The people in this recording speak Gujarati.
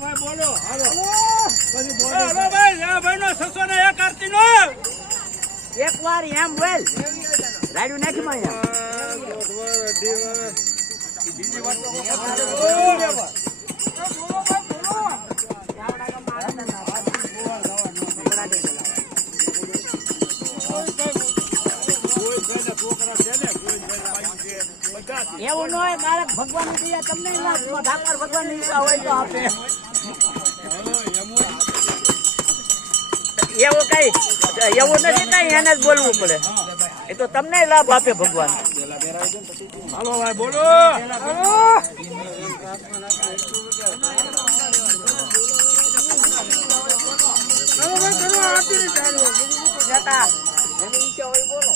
ભાઈ બોલો હાલો હાલો ભાઈ આ ભાઈનો 601 આરતીનો એકવાર એમ વેલ રાડ્યું નાખી માં બીજી વાત તો એવું ન હોય મારે ભગવાન ની દયા તમને ઠાકોર ભગવાન ની ઈચ્છા હોય તો આપે એવું કઈ એવું નથી કઈ એને જ બોલવું પડે એ તો તમને લાભ આપે ભગવાન હાલો ભાઈ બોલો જતા એની ઈચ્છા હોય બોલો